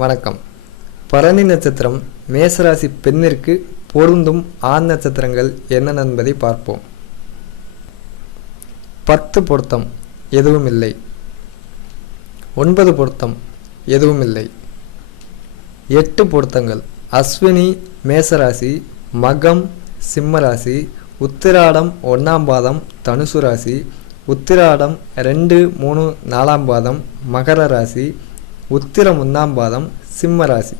வணக்கம். பரணி நட்சத்திரம் மேசராசி பெண்ணிற்கு பொருந்தும் ஆண் நட்சத்திரங்கள் என்னென்ன என்பதை பார்ப்போம். பத்து பொருத்தம் எதுவும் இல்லை. ஒன்பது பொருத்தம் எதுவும் இல்லை. எட்டு பொருத்தங்கள் அஸ்வினி மேசராசி மகம் சிம்மராசி உத்திராடம் ஒன்றாம் பாதம் தனுசு ராசி உத்திராடம் ரெண்டு மூணு நாலாம் பாதம் மகர ராசி உத்திரம் ஒன்றாம் பாதம் சிம்ம ராசி.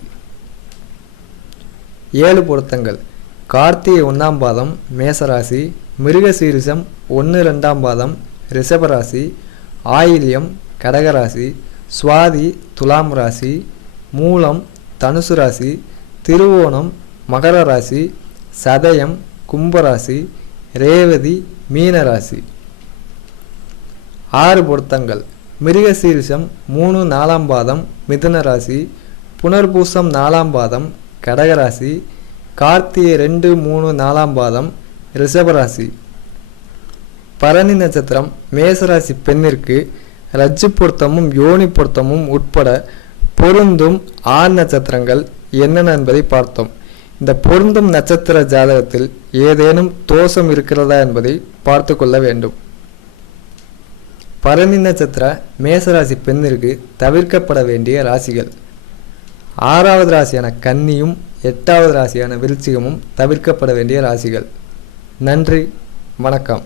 ஏழு பொருத்தங்கள். கார்த்திகை ஒன்றாம் பாதம் மேசராசி. மிருகசீரிசம் ஒன்று ரெண்டாம் பாதம் ரிஷபராசி. ஆயில்யம் கடகராசி. சுவாதி துலாம் ராசி. மூலம் தனுசு ராசி. திருவோணம் மகர ராசி. சதயம் கும்பராசி ரேவதி மீனராசி ஆறு பொருத்தங்கள். மிருகசீரிஷம் மூணு நாலாம் பாதம் மிதுன ராசி புனர்பூசம் நாலாம் பாதம் கடகராசி கார்த்திகை ரெண்டு மூணு நாலாம் பாதம் ரிஷபராசி பரணி நட்சத்திரம் மேசராசி பெண்ணிற்கு ரஜ்ஜு பொருத்தமும் யோனி பொருத்தமும் உட்பட பொருந்தும் ஆண் நட்சத்திரங்கள் என்னென்ன என்பதை பார்த்தோம். இந்த பொருந்தும் நட்சத்திர ஜாதகத்தில் ஏதேனும் தோஷம் இருக்கிறதா என்பதை பார்த்து கொள்ள வேண்டும். பரணி நட்சத்திர மேசராசி பெண்ணிற்கு தவிர்க்கப்பட வேண்டிய ராசிகள். ஆறாவது ராசியான கன்னியும் எட்டாவது ராசியான விருச்சிகமும் தவிர்க்கப்பட வேண்டிய ராசிகள். நன்றி வணக்கம்.